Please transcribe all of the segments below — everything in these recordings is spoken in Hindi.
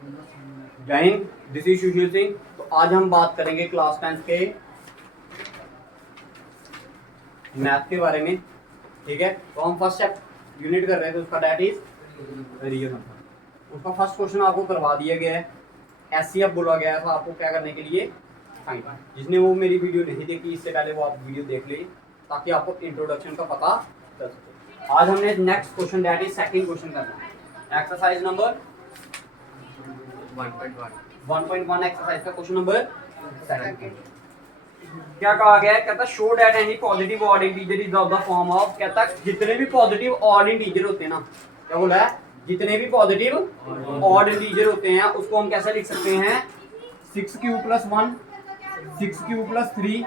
जय हिंद, दिस इज सुशील सिंह। तो आज हम बात करेंगे क्लास 10 के मैथ के बारे में। ठीक है, तो हम फर्स्ट यूनिट कर रहे थे, उसका डेट इज रियल नंबर। उसका फर्स्ट क्वेश्चन आपको करवा दिया गया है। एचसीएफ बोला गया था आपको क्या करने के लिए, फाइंड। जिसने वो मेरी वीडियो नहीं देखी इससे पहले वो आप वीडियो देख लीजिए ताकि आपको इंट्रोडक्शन का पता चल सके। आज हमने next question that is second question करना है। एक्सरसाइज नंबर 1.1 एक्सरसाइज का क्वेश्चन नंबर सेकंड। क्या कहा गया है, कहता show that any positive odd integer is of the form of, कहता जितने भी पॉजिटिव ऑड इंटीजर होते हैं ना, क्या बोला है, जितने भी पॉजिटिव ऑड इंटीजर होते हैं उसको हम कैसे लिख सकते हैं, 6q + 1, 6q + 3,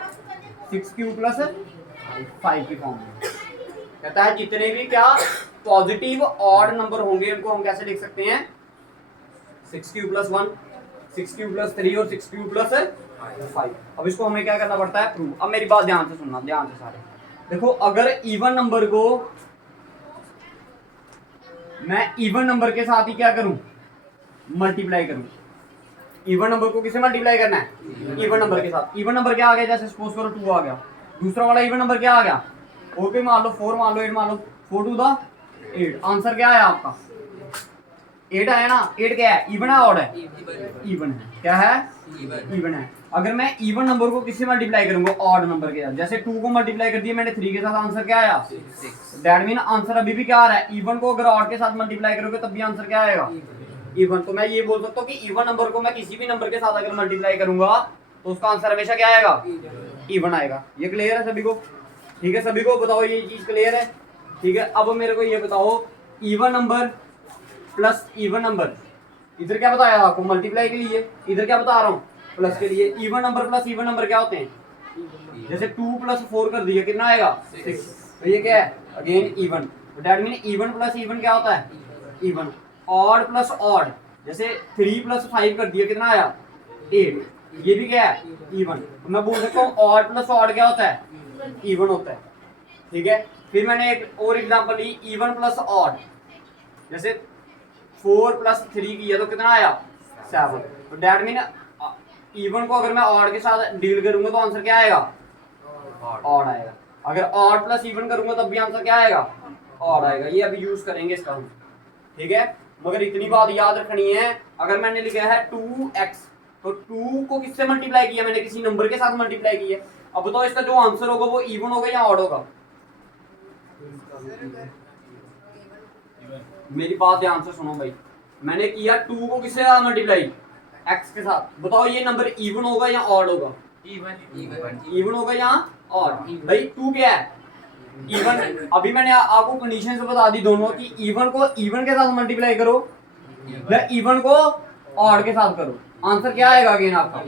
6q + 5 की फॉर्म में। कहता है जितने भी क्या पॉजिटिव ऑड नंबर होंगे उनको हम कैसे लिख सकते हैं, 6q + 1, 6q + 3 और 6q + 5। अब इसको हमें क्या करना पड़ता है, प्रूव। अब मेरी बात ध्यान से सुनना, ध्यान से सारे। देखो अगर इवन नंबर को मैं इवन नंबर के साथ ही क्या करूं, मल्टीप्लाई करूं। इवन नंबर को किसे मल्टीप्लाई करना है, इवन नंबर के साथ। इवन नंबर क्या आ गया, जैसे सपोज करो 2 आ गया, दूसरा वाला इवन नंबर क्या आ गया, और भी मान लो 4 मान लो, 8 मान लो, 4 × 2 = 8। आंसर क्या है आपका 8 आया ना। 8 क्या है, इवन है ऑड है, इवन है। क्या है, इवन है। अगर मैं इवन नंबर को किससे मल्टीप्लाई करूंगा, ऑड नंबर के साथ। जैसे 2 को मल्टीप्लाई कर दिया मैंने 3 के साथ, आंसर क्या आया 6। दैट मीन आंसर अभी भी क्या आ रहा है, इवन को अगर ऑड के साथ मल्टीप्लाई करोगे तब भी आंसर क्या आएगा, इवन। तो मैं ये बोल सकता हूँ कि इवन नंबर को मैं किसी भी नंबर के साथ अगर मल्टीप्लाई करूंगा तो उसका आंसर हमेशा क्या आएगा, इवन आएगा। ये क्लियर है सभी को, ठीक है, सभी को बताओ ये चीज क्लियर है, ठीक है। अब मेरे को ये बताओ, even number plus even number, इधर क्या बताया आपको, मल्टीप्लाई के लिए, इधर क्या बता रहा हूँ, प्लस के लिए। Even number plus even number क्या होते हैं, जैसे 2 + 4 कर दिया कितना आएगा 6, तो ये क्या है, again even. That mean even plus even क्या होता है, इवन। ऑड प्लस ऑड, जैसे 3 + 5 कर दिया कितना आया 8, ये भी क्या है, इवन। मैं बोल सकता हूँ ऑड प्लस ऑड क्या होता है, इवन होता है, ठीक है। फिर मैंने एक और एग्जांपल ली, इवन प्लस ऑड, जैसे 4 + 3 किया तो कितना आया 7। तो दैट मीन इवन को अगर मैं ऑड के साथ डील करूंगा तो आंसर क्या आएगा, ऑड आएगा। अगर ऑड प्लस इवन करूंगा तब भी आंसर क्या आएगा, ऑड आएगा। ये अभी यूज करेंगे इसका हम, ठीक है। मगर इतनी बात याद रखनी है, अगर मैंने लिखा है 2x तो 2 को किससे मल्टीप्लाई किया मैंने, किसी नंबर के साथ मल्टीप्लाई किया। अब बताओ इसका जो आंसर होगा वो इवन होगा या ऑड होगा, मेरी बात ध्यान से सुनो भाई। मैंने किया 2 को किससे मल्टीप्लाई, x के साथ। बताओ ये नंबर इवन होगा या ऑड होगा, इवन होगा या ऑड। भाई 2 क्या है, इवन। अभी मैंने आपको कंडीशन से बता दी दोनों की, इवन को इवन के साथ मल्टीप्लाई करो या इवन को ऑड के साथ करो, आंसर क्या आएगा अगेन आपका,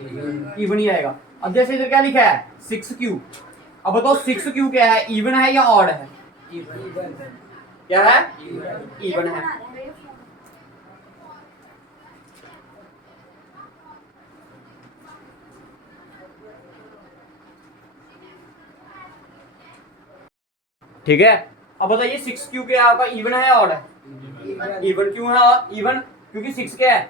इवन ही आएगा। अब जैसे इधर क्या लिखा है 6q, अब बताओ 6q क्या है, इवन है या ऑड है, क्या है, इवन है। ठीक है। अब बताइए 6q क्या है आपका, इवन है या ऑड है, इवन। क्यों है इवन, क्योंकि 6 क्या है,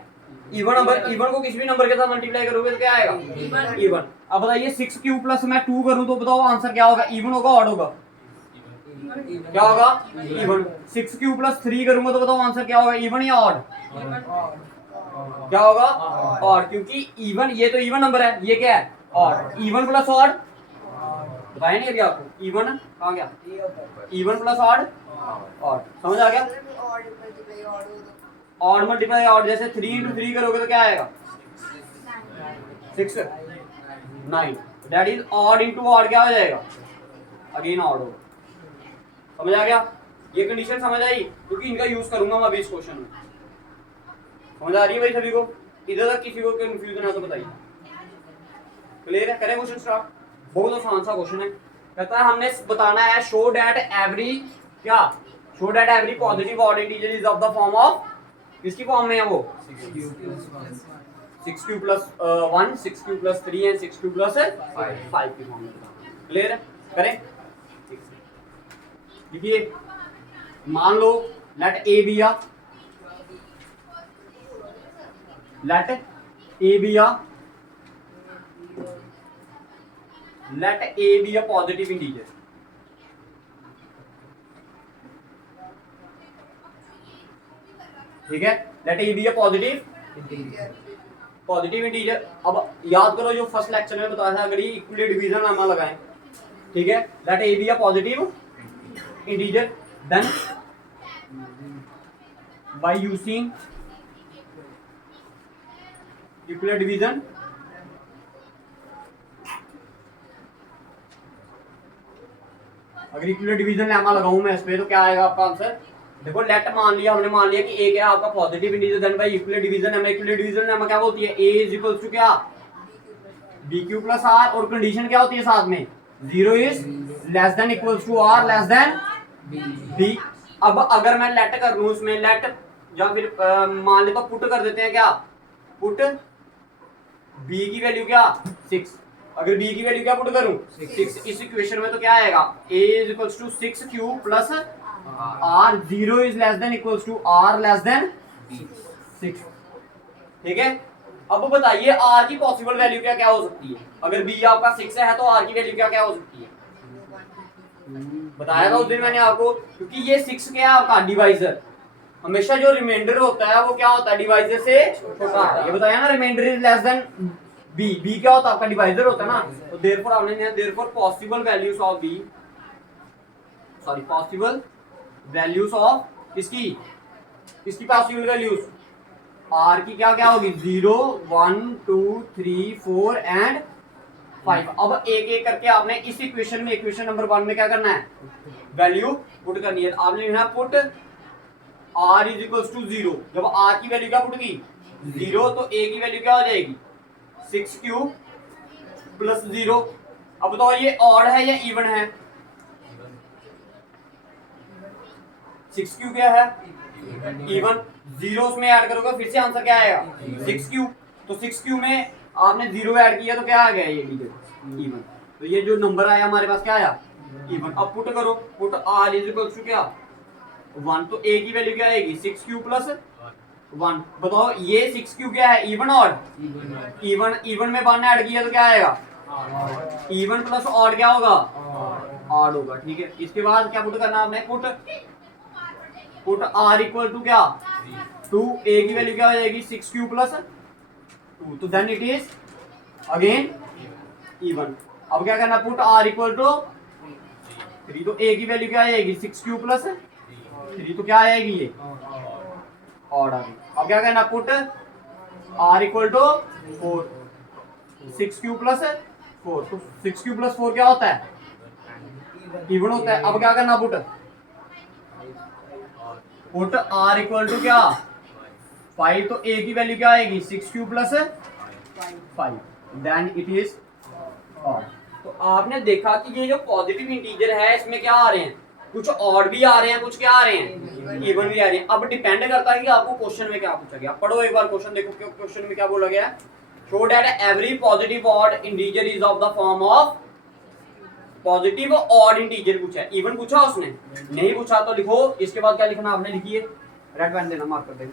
इवन नंबर। इवन को किसी भी नंबर के साथ मल्टीप्लाई करोगे तो क्या आएगा, इवन। अब बताइए 6q + मैं 2 करूं तो बताओ आंसर क्या होगा, इवन होगा ऑड होगा, क्या होगा, इवन। 6q + 3 करूंगा तो बताओ आंसर क्या होगा, इवन या ऑड, क्या होगा, ऑड। क्योंकि इवन, ये तो इवन नंबर है, ये क्या है, ऑड। इवन प्लस ऑड बताया नहीं अभी आपको, इवन कहाँ गया, इवन प्लस ऑड, ऑड। समझ आ गया, ऑड मल्टीप्लाई ऑड। जैसे 3 × 3 करोगे तो क्या आएगा 6 9, that is odd into odd क्या हो जाएगा, अगेन ऑड होगा। समझ आ गया, ये कंडीशन समझ आई, क्योंकि इनका यूज करूंगा मैं अभी इस क्वेश्चन में। समझ आ रही है भाई सभी को, इधर तक किसी को कंफ्यूजन है तो बताइए, क्लियर है। करें क्वेश्चन स्टार्ट, बहुत आसान सा क्वेश्चन है। कहता है हमने बताना है शो दैट एवरी, क्या, show that every positive odd integer is of the form of, किसकी फॉर्म में है वो, 6q + 1, 6q + 3 एंड 6q + 5 की फॉर्म में। क्लियर है, करें। देखिए मान लो let a b a, let a B a positive integer. ठीक है, let a B a positive integer. अब याद करो जो फर्स्ट लेक्चर में बताया था, अगर ये इक्वली डिवीजन नामा लगाएं, ठीक है, let a B a positive integer, then by using Euclid division अगर इक्वली डिवीजन लेमा लगाऊं मैं इस पे तो क्या आएगा आपका आंसर? देखो लेट मान लिया, हमने मान लिया कि ए क्या आपका positive integer, then by Euclid division lemma. Euclid division lemma क्या बोलती है? ए इज इक्वल्स टू क्या? बी क्यू प्लस आर, और कंडीशन क्या होती है साथ में? 0 is less than equals to r less than b. अब अगर मैं लेट कर लूं उसमें, लेट या फिर मान लेता पुट कर देते हैं, क्या पुट बी की वैल्यू क्या 6। अगर बी की वैल्यू क्या पुट करूं 6, इस इक्वेशन में तो क्या आएगा? a is equals to 6 q plus r, 0 is less than equals to r less than 6। ठीक है, अब बताइए आर की पॉसिबल वैल्यू क्या क्या हो सकती है? अगर बी आपका 6 है तो आर की वैल्यू क्या क्या हो सकती है? बताया था उस दिन मैंने आपको, क्योंकि ये 6 क्या है आपका डिवाइजर, हमेशा जो रिमाइंडर होता है वो क्या होता है? डिवाइजर से छोटा होता है। ये बताया ना, remainder is less than b. B क्या होता है? आपका डिवाइजर होता है ना। तो देयरफॉर आपने therefore possible values of b, sorry possible values of किसकी पॉसिबल वैल्यूज आर की क्या क्या होगी? 0 1 2 3 4 एंड 5। अब एक एक करके आपने इस इक्वेशन में, इक्वेशन नंबर 1 में क्या करना है? वैल्यू पुट करनी है। आपने लिखना है put r is equals to 0। जब r की वैल्यू क्या पुट की 0, तो a की वैल्यू क्या हो जाएगी? 6 क्यूब प्लस 0। अब बताओ ये ऑड है या इवन है? 6 क्यूब क्या है? इवन। 0 उसमें ऐड करोगे फिर से आंसर क्या आएगा? 6 क्यूब। तो 6 क्यूब में आपने 0 ऐड किया तो क्या आ गया? ये इवन। तो ये जो नंबर आया हमारे पास क्या आया? इवन। अब पुट करो, put r is equals to क्या 1। तो a की वैल्यू क्या आएगी? 6 क्यूब प्लस 1। बताओ ये 6 क्यूब क्या है? इवन और इवन। इवन में 1 ऐड किया तो क्या आएगा? इवन प्लस ऑड क्या होगा? ऑड होगा। ठीक है, इसके बाद क्या पुट करना आपने? पुट r इक्वल टू क्या 2। a की वैल्यू क्या हो जाएगी? 6 क्यूब प्लस 2। तो then it is again even. अब क्या करना? Put r equal to 3। तो a की वैल्यू क्या आ जाएगी? 6 क्यूब प्लस 3। तो क्या आएगी? ये ऑड आ गई। अब क्या करना? Put r equal to 4। 6 cube plus 4। तो 6 क्यूब प्लस 4 क्या होता है? इवन होता है। अब क्या करना? पुट r इक्वल टू क्या 5। तो a की वैल्यू क्या आएगी? 6 cube plus 5। Then it is odd. तो आपने देखा कि ये जो पॉजिटिव इंटीजर है इसमें क्या आ रहे हैं? कुछ ऑड भी आ रहे हैं, कुछ क्या आ रहे हैं? इवन भी आ रहे हैं। अब डिपेंड करता है कि आपको क्वेश्चन में क्या पूछा गया। पढ़ो एक बार क्वेश्चन, देखो क्वेश्चन में क्या बोला गया है। Show that every positive odd integer is of the form of positive odd integer पूछा है। इवन पूछा उसने? नहीं पूछा। तो लिखो इसके बाद क्या लिखना आपने? लिखिए, रेड पेन देना, मार्क कर देना।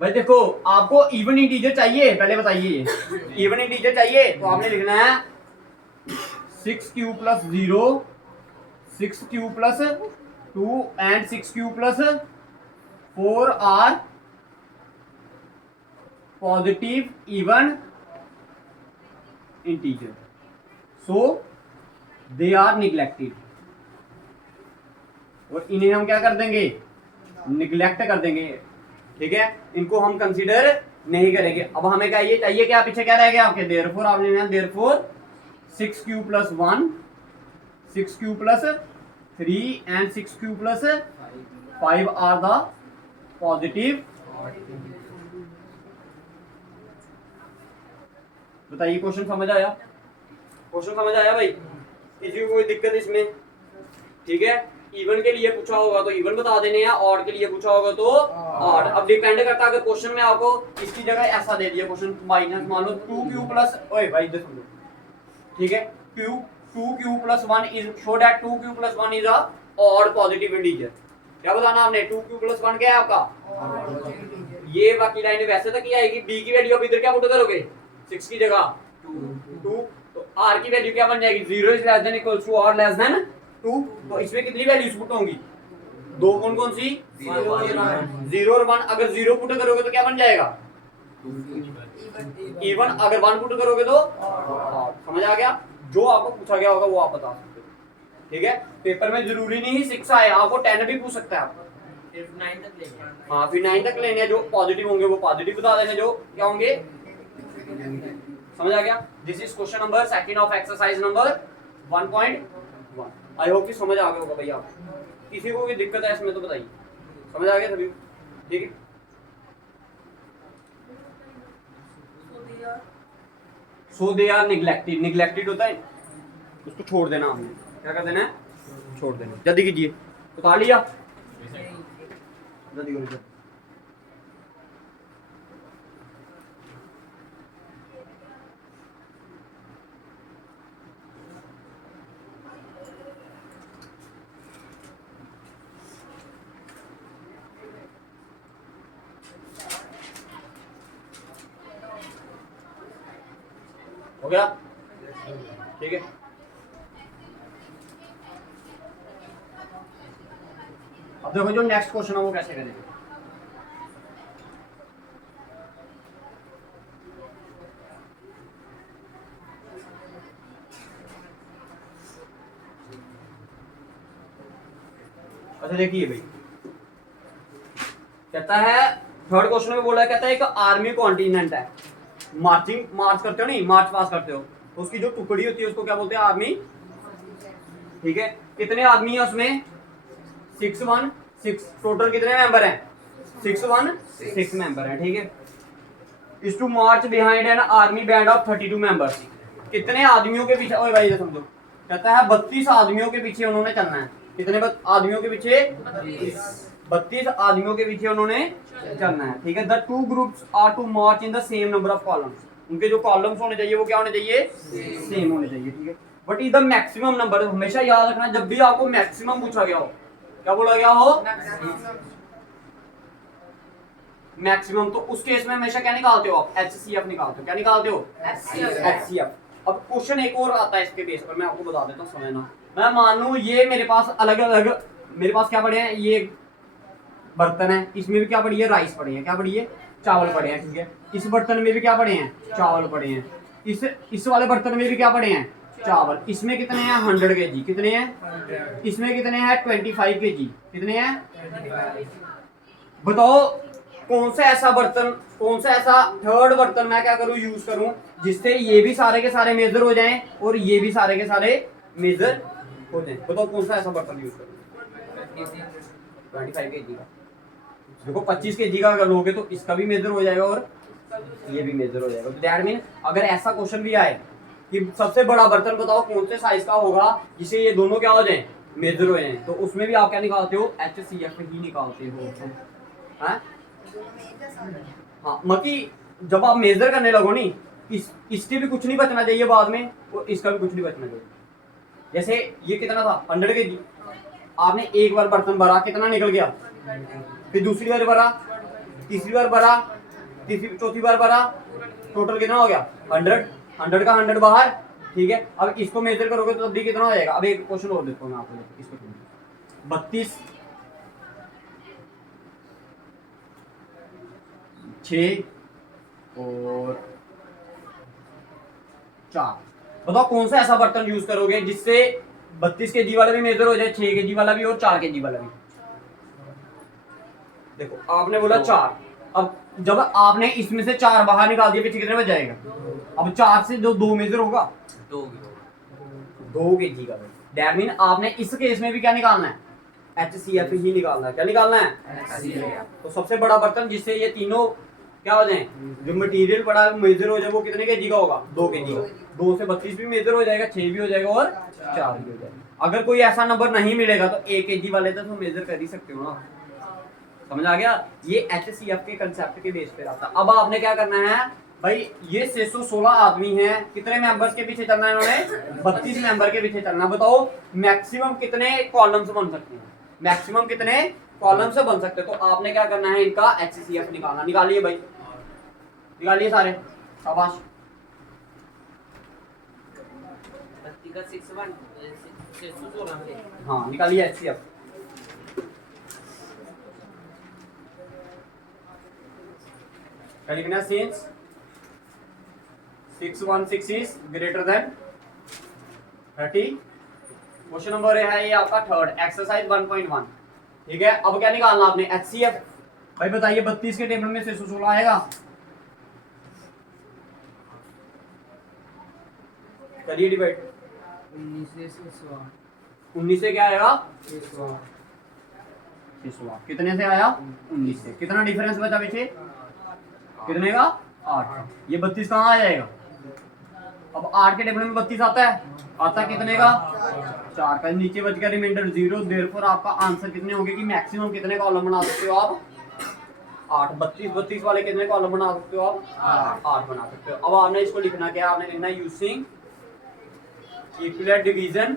भाई देखो, आपको इवन इंटीजर चाहिए, पहले बताइए। इवन इंटीजर चाहिए तो आपने लिखना है 6 cube plus 0, 6 cube plus 2 and 6 cube plus 4 are positive even integer, so they are neglected. और इन्हें हम क्या कर देंगे? निग्लेक्ट कर देंगे। ठीक है, इनको हम कंसीडर नहीं करेंगे। अब हमें क्या ये चाहिए? क्या पीछे क्या रह गया आपके? देयरफॉर आपने लेना therefore 6 cube plus 1, 6 cube plus 3 and 6 cube plus 5 are the positive. बताइए, क्वेश्चन समझ आया? क्वेश्चन समझ आया भाई? किसी को कोई दिक्कत इसमें? ठीक है, इवन के लिए पूछा होगा तो इवन बता देने हैं, ऑड के लिए पूछा होगा तो ऑड। अब डिपेंड करता है, अगर क्वेश्चन में आपको इसकी जगह ऐसा दे दिया क्वेश्चन, माइनस मान लो 2 क्यू प्लस, ओए भाई इधर सुनो, ठीक है, 2 Q plus 1 is show that 2 Q plus 1 is a odd positive integer. क्या बताना आपने, 2q + 1 क्या है आपका, ये बाकी लाइन वैसे तक ही आएगी। b की वैल्यू अब इधर क्या पुट करोगे, 6 की जगह 2, तो r की वैल्यू क्या बन जाएगी, 0 is less than equal to और लेस देन 2। तो इसमें कितनी वैल्यूज पुट होंगी, दो कौन कौन सी, 0 और 1। अगर 0 पुट करोगे तो क्या बन जाएगा, इवन। अगर 1 पुट करोगे तो समझ आ गया। जो आपको पूछा गया होगा वो आप बता सकते हो, ठीक है। पेपर में जरूरी नहीं 6 आए, आपको 10 भी पूछ सकता है आपको, फिर 9 तक लेंगे। हाँ फिर 9 तक लेने हैं। जो पॉजिटिव होंगे वो पॉजिटिव बता देने, जो क्या होंगे, समझ आ गया। This is question number 2 of exercise number 1.1। I hope कि समझ आ गया होगा भैया। किसी को कोई दिक्कत है इसमें तो बताइए, समझ आ गया सभी, ठीक है। सो दे आर निग्लेक्टेड, निग्लेक्टेड होता है उसको छोड़ देना, हमने क्या कर देना है, छोड़ देना। जल्दी कीजिए, उतार लिया, जल्दी करो। हो गया, ठीक है। अब देखो जो नेक्स्ट क्वेश्चन है वो कैसे करेंगे। अच्छा देखिए भाई, कहता है थर्ड क्वेश्चन में बोला है, कहता है एक आर्मी कॉन्टिनेंट है, मार्च करते हो नहीं, मार्च पास करते हो, तो उसकी जो टुकड़ी होती है उसको क्या बोलते हैं, आर्मी, ठीक है। कितने आदमी है उसमें, 616, टोटल कितने मेंबर हैं, 616 मेंबर हैं, ठीक है। Is to march behind an army band of 32 members. कितने आदमियों के पीछे, ओए भाई ये समझो, कहता है 32 आदमियों के पीछे उन्होंने चलना है। कितने आदमियों के पीछे, 32 आदमियों के पीछे उन्होंने चलना है, ठीक है। The two groups are to march in the same number of columns. उनके जो कॉलम्स होने चाहिए वो क्या होने चाहिए, सेम होने चाहिए, ठीक है। But is the maximum number, हमेशा याद रखना जब भी आपको मैक्सिमम पूछा गया हो, क्या बोला गया हो, मैक्सिमम, तो उस केस में हमेशा क्या निकालते हो आप, HCF निकालते हो। क्या निकालते हो, HCF। अब क्वेश्चन एक और आता है इसके बेस पर, मैं आपको बता देता हूँ, समझना। मैं मान लूं ये मेरे पास अलग अलग, मेरे पास क्या पड़े हैं, ये बर्तन है, इसमें भी क्या पड़ी है, राइस पड़ी है, क्या पड़ी है, चावल पड़े हैं, ठीक है। इस बर्तन में भी क्या पड़े हैं, चावल पड़े हैं। इस वाले बर्तन में भी क्या पड़े हैं, चावल। इसमें कितने हैं, 100 kg, कितने हैं, इसमें कितने हैं, 25 kg, कितने हैं। बताओ कौन सा ऐसा बर्तन, कौन सा ऐसा थर्ड बर्तन मैं क्या करूं, यूज करूं, जिससे ये भी सारे के सारे मेजर हो जाएं और ये भी सारे के सारे मेजर हो जाएं। बताओ कौन सा ऐसा बर्तन यूज करूं, 25 kg का। देखो 25 kg का अगर लोगे तो इसका भी मेजर हो जाएगा और ये भी मेजर हो जाएगा। दैट मीन अगर ऐसा क्वेश्चन भी आए कि सबसे बड़ा बर्तन बताओ कौन से साइज का होगा जिससे ये दोनों क्या हो जाए, मेजर हो जाए, तो उसमें भी आप क्या निकालते हो, HCF ही निकालते हो, हाँ। हाँ मतलब जब आप मेजर करने लगो नहीं, इसके भी कुछ नहीं बचना चाहिए बाद में और इसका भी कुछ नहीं बचना चाहिए। जैसे ये कितना था, 100 kg, आपने एक बार बर्तन भरा, कितना निकल गया, फिर दूसरी बार भरा, तीसरी बार भरा, चौथी बार भरा, टोटल कितना हो गया, 100 का 100 बाहर, ठीक है। अब इसको मेजर करोगे तो तब भी कितना हो जाएगा। अब एक क्वेश्चन और देखो मैं आपको, इसको 32, 6 और 4। बताओ कौन सा ऐसा बर्तन यूज करोगे जिससे 32 kg वाला भी मेजर हो जाए, 6 kg वाला भी और 4 kg वाला भी। देखो आपने बोला 4, अब जब आपने इसमें से 4 बाहर निकाल दिया पीछे कितने बच जाएगा, अब 4 से जो 2 मेजर होगा, 2 kg का। दैट मीन आपने इस केस में भी क्या निकालना है, HCF ही निकालना है। क्या निकालना है, तो सबसे बड़ा बर्तन जिससे ये तीनों क्या हो जाए, जो मटेरियल पड़ा मेजर हो जाए, वो कितने kg का होगा, 2 kg का। 2 से 32 भी मेजर हो जाएगा, 6 भी हो जाएगा और 4 भी हो जाएगा। अगर कोई ऐसा नंबर नहीं मिलेगा तो 1 kg वाले तो मेजर कर ही सकते हो ना, समझ आ गया। ये HCF के कंसेप्ट के बेस पे आता है। अब आपने क्या करना है भाई, ये 616 आदमी हैं, कितने मेंबर्स के पीछे चलना है इन्होंने, 32 मेंबर के पीछे चलना। बताओ मैक्सिमम कितने कॉलम्स बन सकते हैं, मैक्सिमम कितने कॉलम से बन सकते, तो आपने क्या करना है, इनका HCF निकालना। निकालिए भाई, निकालिए सारे, शाबाश। हाँ निकालिए HCF। क्या लिखना है, since 616 is greater than 30। Question number है ये आपका थर्ड, एक्सरसाइज 1.1। ठीक है, अब क्या निकालना आपने, HCF। भाई बताइए 32 के टेबल में 616 आएगा? करिए डिवाइड। 19 से क्या आएगा, 616। कितने से आया, 19 से। कितना डिफरेंस बचा पीछे, कितने का, 8। ये 32 कहाँ आ जाएगा, अब 8 के टेबल में 32 आता है, आता कितने का, 4 का। नीचे बच गया रिमाइंडर 0। देयरफॉर आपका आंसर कितने होंगे, कि मैक्सिमम कितने कॉलम बना सकते हो आप, 8। 32 वाले कितने कॉलम बना सकते हो आप, 8 बना सकते हो। अब आपने इसको लिखना क्या, आपने लिखना है यूजिंग इक्विलेट डिवीजन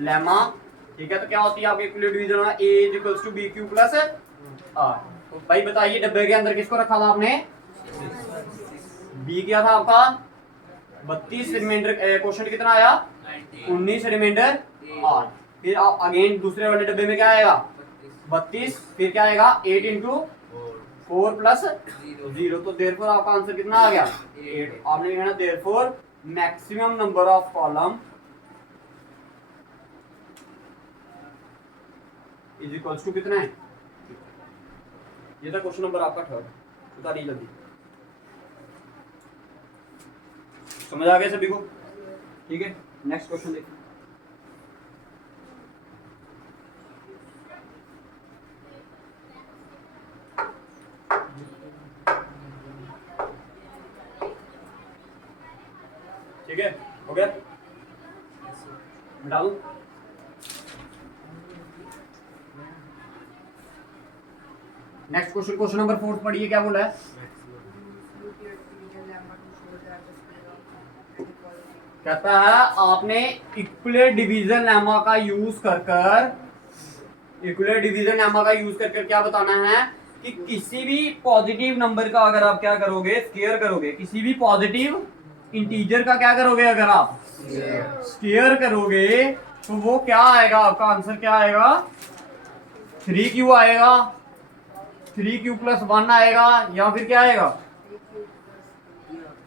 लेमा। ठीक है, तो क्या होती है आपकी Euclid's division, A is equals to BQ plus R। तो भाई बताइए डब्बे के अंदर किसको रखा था आपने, B क्या था आपका 32, रिमाइंडर क्वेश्चन कितना आया 19, रिमाइंडर 8। फिर आप अगेन दूसरे वाले डब्बे में क्या आएगा 32, फिर क्या आएगा 8 इंटू 4 प्लस 0। तो देयरफॉर आपका आंसर कितना आ गया 8। आपने लिखना therefore maximum number of column is equals to कितना है। ये था क्वेश्चन नंबर आपका थर्ड। उतारिए जल्दी, समझ आ गया सभी को। ठीक है, नेक्स्ट क्वेश्चन देखिए। ठीक है, हो गया, मिटा दूं। नेक्स्ट क्वेश्चन, क्वेश्चन नंबर 4 पढ़िए, क्या बोला है। कहता है आपने इक्विलेट डिवीजन लेमा का यूज कर इक्विलेट डिवीजन लेमा का यूज कर क्या बताना है कि किसी भी पॉजिटिव नंबर का अगर आप क्या करोगे, स्क्वायर करोगे, किसी भी पॉजिटिव इंटीजर का क्या करोगे, अगर आप स्क्वायर करोगे तो वो क्या आएगा, आपका आंसर क्या आएगा 3Q आएगा, 3Q प्लस 1 आएगा, या फिर क्या आएगा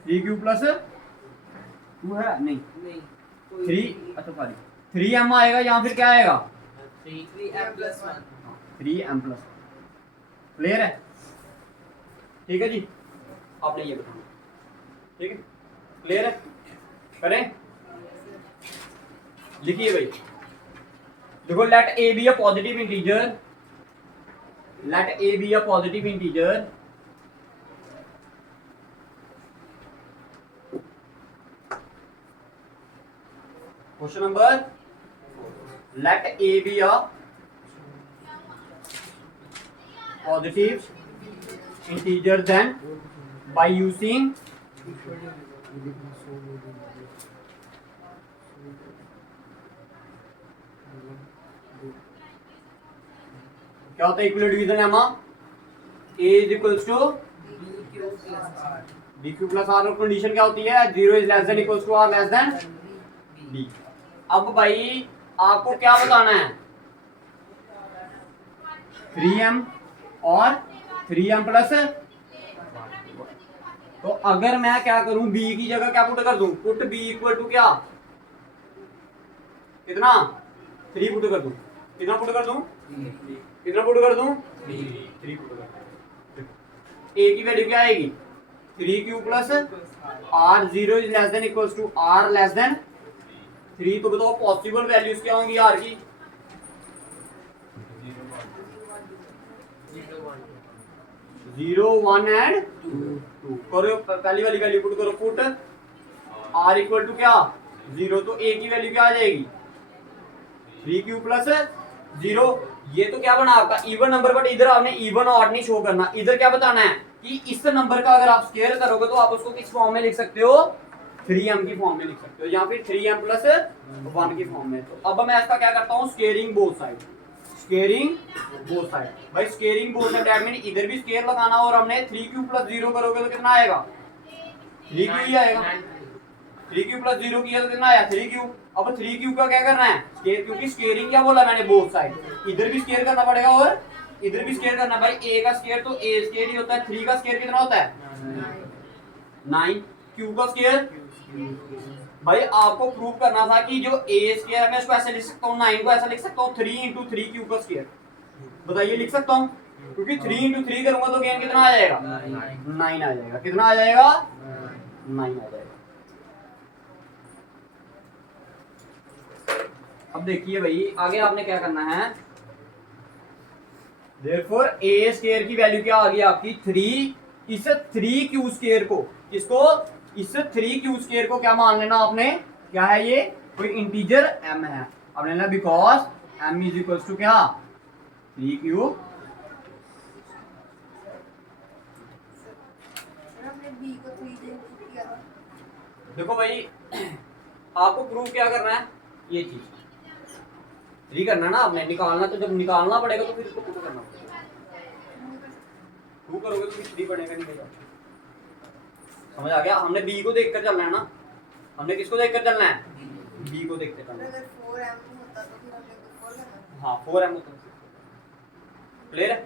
3Q प्लस 2 है, नहीं 3, अच्छा सॉरी 3M आएगा, या फिर क्या आएगा 3M प्लस 1। क्लियर है, ठीक है जी, आपने ये बताना। ठीक है, क्लियर है, करें, लिखिए भाई। देखो let A be a positive integer, let A be a positive integer question number, let A be a positive integer, then by using क्या होता है Euclid's division lemma, A is equals to BQ plus R। और कंडीशन क्या होती है, 0 is less than equals to R less than B। अब भाई आपको क्या बताना है, 3M और 3M प्लस। तो अगर मैं क्या करूं, B की जगह क्या पुट कर दूं, पुट B इक्वल टू क्या, कितना 3 पुट कर दूं, कितना पुट कर दूं, कितना पुट कर दूं 3 पुट कर दूं। A की वैल्यू क्या आएगी 3Q plus R, 0 is less than equals to R less than 3। तो बताओ पॉसिबल वैल्यूज क्या होंगी R की, 0, 1 एंड 2। करो पहली वाली वैल्यू पुट करो, पुट R इक्वल टू क्या 0, तो A की वैल्यू क्या आ जाएगी 3Q प्लस 0। ये तो क्या बना आपका इवन नंबर, बट इधर आपने इवन ऑड नहीं शो करना, इधर क्या बताना है कि इस नंबर का अगर आप स्क्वायर करोगे तो आप उसको किस फॉर्म में लिख सकते हो, 3M की फॉर्म में लिख सकते हो, या फिर 3M प्लस 1 की फॉर्म में। तो अब मैं इसका क्या करता हूँ, squaring both side, squaring both side. भाई squaring both side that mean इधर भी स्केयर लगाना और हमने 3q प्लस 0 करोगे तो कितना आएगा? 3q ही आएगा। 3q प्लस 0 किया तो कितना आया? 3q। अब 3q का क्या करना है? स्केयर, क्योंकि स्केयरिंग क्या बोला मैंने? Both side. इधर भी स्केयर करना पड़ेगा और इधर भी स्केयर करना। भाई a का स्केयर तो a स्केयर ही होता है। 3 का स्केयर कितना होता है? 9। q का स्केयर, भाई आपको प्रूव करना था कि जो a स्केयर है मैं इसको ऐसे लिख सकता हूँ, 9 को ऐसा लिख सकता हूँ 3 इंटू 3q का स्केयर। बताइए लिख सकता हूँ? क्योंकि 3 इंटू 3 करूंगा तो गेन कितना आ जाएगा? 9 आ जाएगा। कितना आ जाएगा? 9 आ जाएगा। अब देखिए भाई आगे आपने क्या करना है। Therefore a स्केयर की वैल्यू क्या आ गई आपकी? 3। इस 3q स्केयर को, इसको इस 3q स्केयर को क्या मान लेना आपने? क्या है ये? कोई इंटीजर m है। अब लेना because m is equals to क्या? 3q। देखो भाई आपको प्रूव क्या करना है? ये चीज 3 करना है ना आपने, निकालना। तो जब निकालना पड़ेगा तो फिर इसको पुट करना पड़ेगा। 2 करोगे तो फिर 3 बनेगा नहीं भैया। समझ आ गया? हमने b को देखकर चलना है ना। हमने किसको देखकर चलना है? b को देखकर चलना है। अगर 4m होता तो फिर हमें कुछ और करना। हाँ 4m होता है। क्लियर है?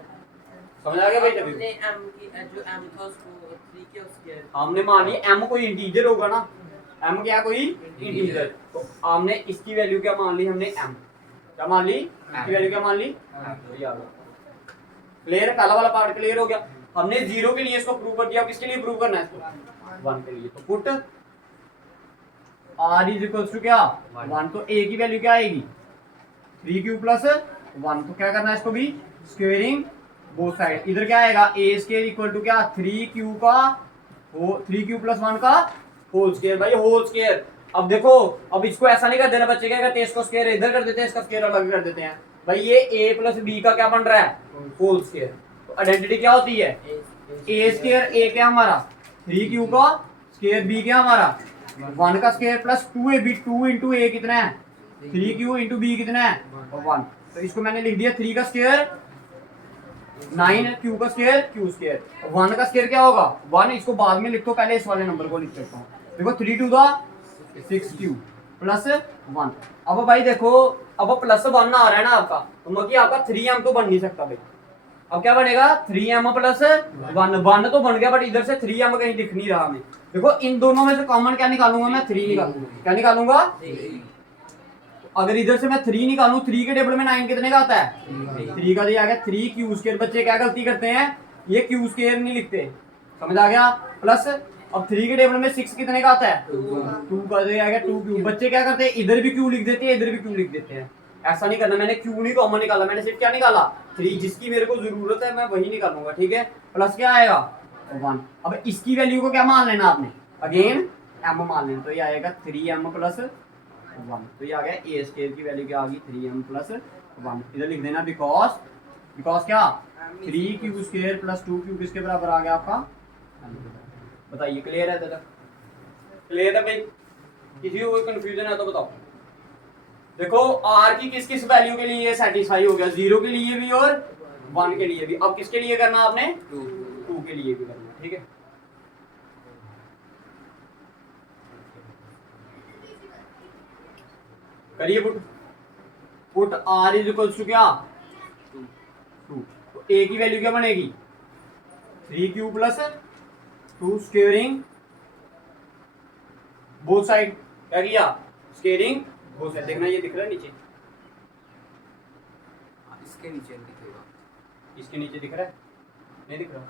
समझ आ गया भाई? तभी हमने m की जो m था उसको 3 के स्क्वायर हमने मान लिया m कोई इंटीजर होगा ना। m क्या? कोई इंटीजर। तो हमने इसकी वैल्यू क्या मान ली? हमने m क्या मान ली? इसकी वैल्यू क्या मान ली? क्लियर है? पहला वाला पार्ट क्लियर हो गया। हमने 0 के लिए इसको प्रूव कर दिया। अब किसके लिए प्रूव करना है इसको? 1 के लिए। तो put r is equals to क्या? 1। तो a की वैल्यू क्या आएगी? 3q plus 1। तो क्या करना है इसको भी? Squaring both side. इधर क्या आएगा? a स्क्वायर इक्वल टू क्या? 3q का 3q प्लस 1 का होल स्क्वायर। भाई होल स्क्वायर। अब देखो, अब इसको ऐसा नहीं कर देना। बच्चे क्या करते हैं? इसको स्क्वायर इधर कर देते हैं, इसका स्क्वायर अलग कर देते हैं। भाई ये a प्लस b का क्या बन रहा है? Whole square. तो आइडेंटिटी क्या होती है? a स्क्वायर a क्या हमारा? 3q का स्क्वायर b क्या हमारा? 1 का square plus 2ab। 2 into a कितना है? 3q इंटू b कितना है? 1। तो इसको मैंने लिख दिया 3 का स्क्वायर 9, q का स्क्वायर q स्क्वायर। 1 का स्क्वायर क्या होगा? 1। इसको बाद में लिखो, पहले इस वाले नंबर को लिख देता हूँ। देखो 3 टू द 6q प्लस 1। अब भाई देखो, अब प्लस 1 आ रहा है ना आपका, तो मतलब आपका 3m तो बन नहीं सकता भाई। अब क्या बनेगा? 3m plus 1। 1 तो बन गया, बट इधर से 3m कहीं दिख नहीं रहा हमें। देखो इन दोनों में से कॉमन क्या निकालूंगा मैं? 3 निकालूंगा। क्या निकालूंगा? अगर इधर से मैं 3 निकालूं, 3 के टेबल में 9 कितने का आता है? 3 का तो आ गया 3q स्क्वायर। बच्चे क्या गलती करते हैं? ये q स्क्वायर नहीं लिखते। समझ आ गया? प्लस अब 3 के टेबल में 6 कितने का आता है? 2 का तो आ गया 2q। बच्चे क्या करते हैं? इधर भी q लिख देते हैं, इधर भी q लिख देते हैं। ऐसा नहीं करना। मैंने q नहीं कॉमन निकाला, मैंने सिर्फ क्या निकाला? 3। जिसकी मेरे को जरूरत है मैं वही निकालूंगा। ठीक है? प्लस क्या आएगा? 1। अब इसकी वैल्यू को क्या मान लेना आपने? अगेन m मान लेना। तो ये आएगा 3m प्लस 1। तो ये आ गया a स्क्वायर की वैल्यू क्या आ गई? 3m plus 1। इधर लिख देना बिकॉज क्या? 3q स्क्वायर प्लस 2q किसके बराबर आ गया आपका? बताइए क्लियर है दादा? क्लियर है भाई? किसी को कोई कंफ्यूजन है तो बताओ। देखो r की किस किस वैल्यू के लिए सेटिस्फाई हो गया? 0 के लिए भी और 1 के लिए भी। अब किसके लिए करना आपने? 2 के लिए भी करना। ठीक है? करिए put r is equals to क्या? 2। तो a की वैल्यू क्या बनेगी? 3q plus 2 squaring both side. क्या किया? Squaring both side. देखना ये दिख रहा है नीचे? इसके नीचे दिखेगा। इसके नीचे दिख रहा है? नहीं दिख रहा?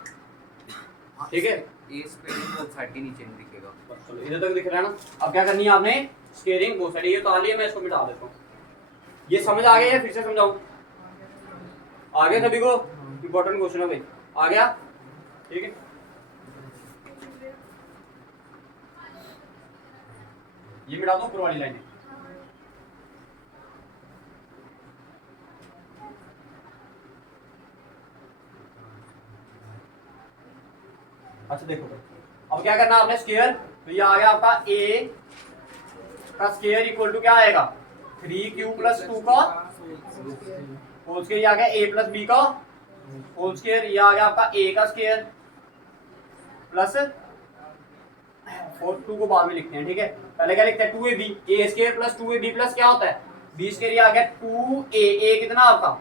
ठीक है? ए स्क्वायर बोथ साइड के नीचे नहीं दिखेगा। बस चलो इधर तक दिख रहा है ना? अब क्या करनी है आपने? Squaring both side. ये तो आ लिया, मैं इसको मिटा देता हूँ। ये समझ आ गया या फिर से समझाऊं? आ गया सभी को? इंपॉर्टेंट क्वेश्चन है भाई। आ गया? ठीक है? ये मिटा दो ऊपर वाली लाइन। अच्छा देखो भाई, अब क्या करना आपने? स्क्वायर। तो ये आ गया आपका a का स्क्वायर इक्वल टू क्या आएगा? 3q प्लस 2 का होल स्क्वायर ये आ गया a प्लस बी का होल स्क्वायर, ये आ गया आपका a का स्क्वायर प्लस 2 को बाद में लिखते हैं, ठीक है। पहले क्या लिखते हैं 2ab a square plus 2ab plus क्या होता है b स्क्वायर, ये आ गया 2a कितना आपका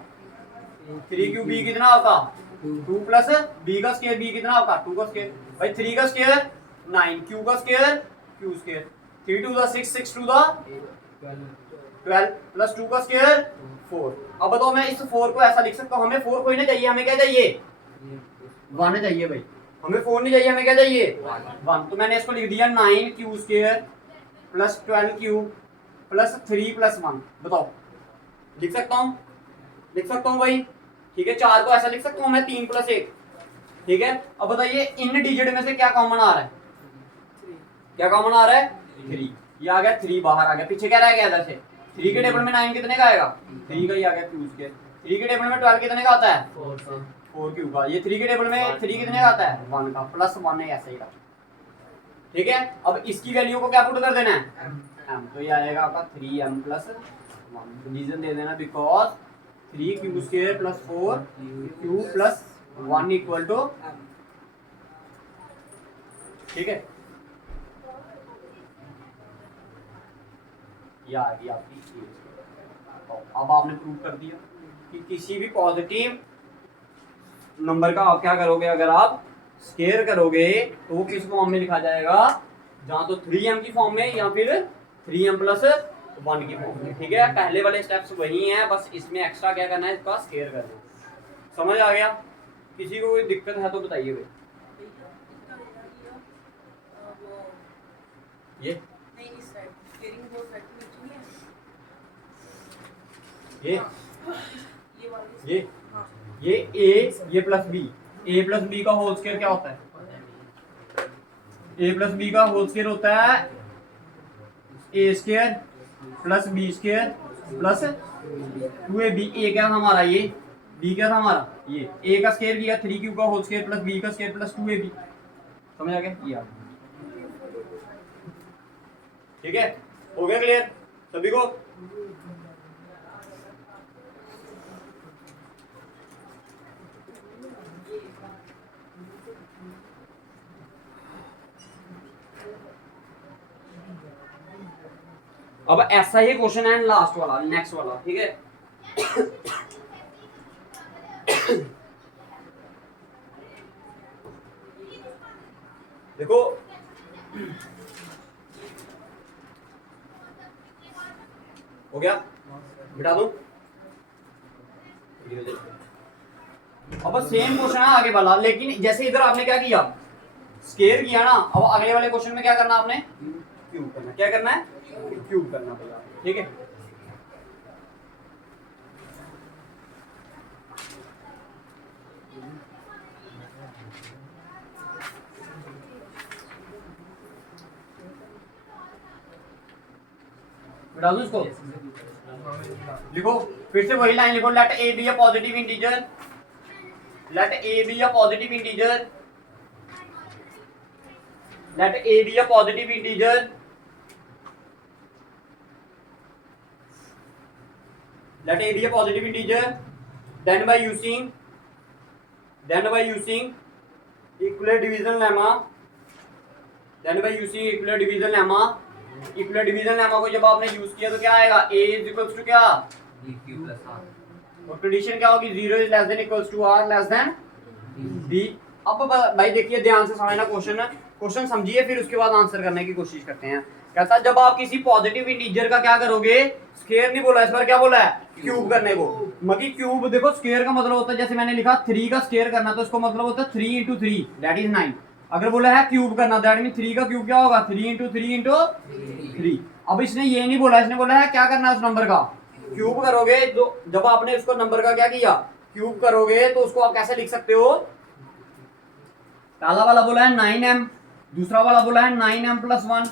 3 b कितना आपका 2 प्लस b का स्क्वायर, b कितना आपका 2 का स्क्वायर, भाई 3 का स्क्वायर 9, q का स्क्वायर q स्क्वायर, 3 2 6 6 2 12 प्लस 2 का स्क्वायर 4। अब बताओ मैं इस 4 को ऐसा लिख सकता हूँ, हमें 4 कोई नहीं चाहिए, हमें क्या चाहिए 1 चाहिए भाई, हमें 4 नहीं चाहिए, हमें क्या चाहिए 1। तो मैंने इसको लिख दिया 9q square plus 12q plus 3 plus 1। बताओ लिख सकता हूँ भाई, ठीक है। 4 को ऐसा लिख सकता हूँ मैं 3 प्लस 1, ठीक है। अब बताइए इन डिजिट में से क्या कॉमन आ रहा है, क्या कॉमन आ रहा है 3, ये आ गया 3 बाहर आ गया, पीछे क्या रह गया इधर से 3 के टेबल में 9 कितने का आएगा 3 का ही आ गया q स्क्वायर, 3 के टेबल में 12 कितने का आता है 4q का, ये 3 के टेबल में 3 कितने का आता है 1 का प्लस 1 है ऐसे ही का, ठीक है। अब इसकी वैल्यू को क्या पुट कर देना है m, तो ये आएगा आपका 3m प्लस 1, रीजन दे देना because 3q square plus 4q plus 1 equal to, ठीक है। ये आ गई आपकी अब आपने प्रूव कर दिया कि किसी भी पॉजिटिव नंबर का आप क्या करोगे, अगर आप स्केयर करोगे तो वो किस फॉर्म में लिखा जाएगा, जहां तो 3m की फॉर्म में या फिर 3m प्लस 1 की फॉर्म में, ठीक है। पहले वाले स्टेप्स वही हैं, बस इसमें एक्स्ट्रा क्या करना है, इसका स्केयर करना है। समझ आ गया? किसी को कोई दिक्कत है तो बताइए भाई। ये नहीं इस साइड स्टीयरिंग वो साइड में नहीं है। ये हाँ, ये वाली ये हाँ ये a ये प्लस बी का होल स्क्वायर क्या होता है, a प्लस बी का होल स्क्वायर होता है a square plus b square plus 2ab। a क्या था हमारा, ये b क्या था हमारा, ये a का स्क्वायर किया 3q का होल स्क्वायर प्लस b का स्क्वायर प्लस 2ab। समझ आ गया? ये आ गया, ठीक है। हो गया क्लियर सभी को? अब ऐसा ही क्वेश्चन है लास्ट वाला, नेक्स्ट वाला, ठीक है। देखो हो गया, बिठा दो। अब सेम क्वेश्चन है आगे वाला, लेकिन जैसे इधर आपने क्या किया, स्केयर किया ना, अब अगले वाले क्वेश्चन में क्या करना आपने, क्यूब करना। क्या करना है, क्यूब करना पड़ेगा, ठीक है। बिठा दो इसको, लिखो फिर से वही लाइन लिखो, let a be a positive integer, let a be a positive integer, let a be a positive integer, let a be a positive integer, then by using equivalent division lemma, then by using equivalent division lemma, equivalent division lemma को जब आपने यूज किया तो क्या आएगा, a is equals to क्या, q plus r, और कंडीशन क्या होगी, 0 is less than equals to r less than b। अब भाई देखिए ध्यान से समझना क्वेश्चन समझिए, फिर उसके बाद आंसर करने की कोशिश करते हैं। कहता है जब आप किसी पॉजिटिव इंटीजर का क्या करोगे, स्क्वायर नहीं बोला, इस बार क्या बोला है, क्यूब करने को। मगर क्यूब देखो, स्क्वायर का मतलब होता है, जैसे मैंने लिखा 3 का स्क्वायर करना, तो इसको मतलब होता है 3 इंटू 3 दैट इज 9। अगर बोला है क्यूब करना, दैट मीन 3 का क्यूब क्या होगा, 3 इंटू 3 इंटू 3। अब इसने ये नहीं बोला, इसने बोला है क्या करना है, उस नंबर का क्यूब करोगे। तो जब आपने उसको नंबर का क्या किया, क्यूब करोगे, तो उसको आप कैसे लिख सकते हो, पहला वाला बोला है 9m, दूसरा वाला बोला है 9m प्लस 1,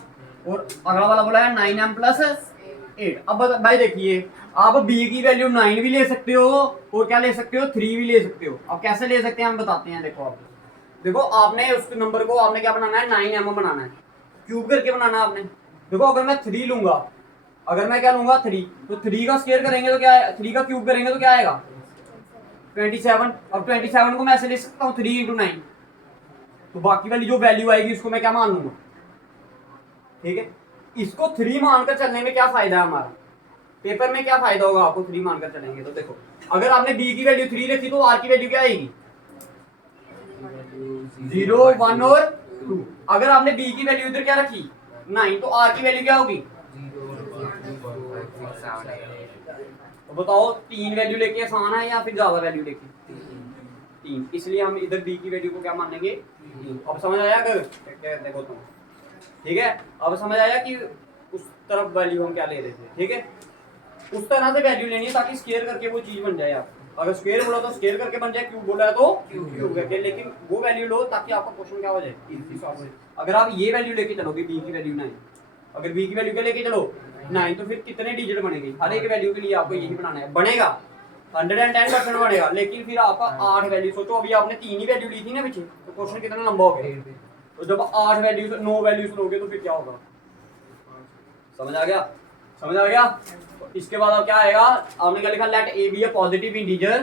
और अगला वाला बोला है 9m प्लस 8। अब भाई देखिए, आप b की वैल्यू 9 भी ले सकते हो और क्या ले सकते हो, 3 भी ले सकते हो। अब कैसे ले सकते हैं हम बताते हैं। देखो आपने उस नंबर को आपने क्या बनाना है, 9m बनाना है, क्यूब करके बनाना है आपने। देखो अगर मैं 3 लूंगा, अगर मैं क्या लूंगा 3, तो 3 का स्क्वायर करेंगे तो क्या है, 3 का क्यूब करेंगे तो क्या आएगा 27। अब 27 को मैं ऐसे लिख सकता हूँ 3 इंटू 9, तो बाकी वाली जो वैल्यू आएगी उसको मैं क्या मान लूंगा, ठीक है। इसको 3 मानकर चलने में क्या फायदा है हमारा, पेपर में क्या फायदा होगा आपको 3 मानकर चलेंगे। तो देखो अगर आपने बी की वैल्यू 3 रखी तो आर की वैल्यू क्या आएगी, 0 1 और 2। अगर आपने बी की वैल्यू इधर क्या रखी 9, तो आर की वैल्यू क्या होगी, 0 तो बताओ 3 वैल्यू लेके आसान है या फिर ज्यादा वैल्यू लेके, 3, इसलिए हम इधर बी की वैल्यू को क्या मानेंगे। अब समझ आया, अगर देखो तुम, ठीक है, अब समझ आया कि उस तरफ वैल्यू हम क्या ले रहे थे, ठीक है। उस तरह से वैल्यू लेनी है ताकि स्केयर करके वो चीज बन जाए। आप अगर स्केयर बोला तो स्केयर करके बन जाए, क्यूब बोला है तो क्यूब करके, लेकिन वो वैल्यू लो ताकि आपका क्वेश्चन क्या हो जाए, इजी सॉल्व हो जाए। अगर आप ये वैल्यू लेके चलोगे बी की वैल्यू 9, अगर बी की वैल्यू क्या लेके चलो 9, तो फिर कितने डिजिट बनेंगे, हर एक वैल्यू के लिए आपको यही बनाना है, बनेगा 110% बनेगा। लेकिन फिर आपका 8 वैल्यू, सोचो अभी आपने 3 ही वैल्यू ली थी ना पीछे, तो क्वेश्चन कितना लंबा हो गया। तो जब 8 वैल्यूज 9 वैल्यूज लोगे तो फिर क्या होगा, समझ आ गया, समझ आ गया। तो इसके बाद अब क्या आएगा, आपने क्या लिखा, let a B a positive integer,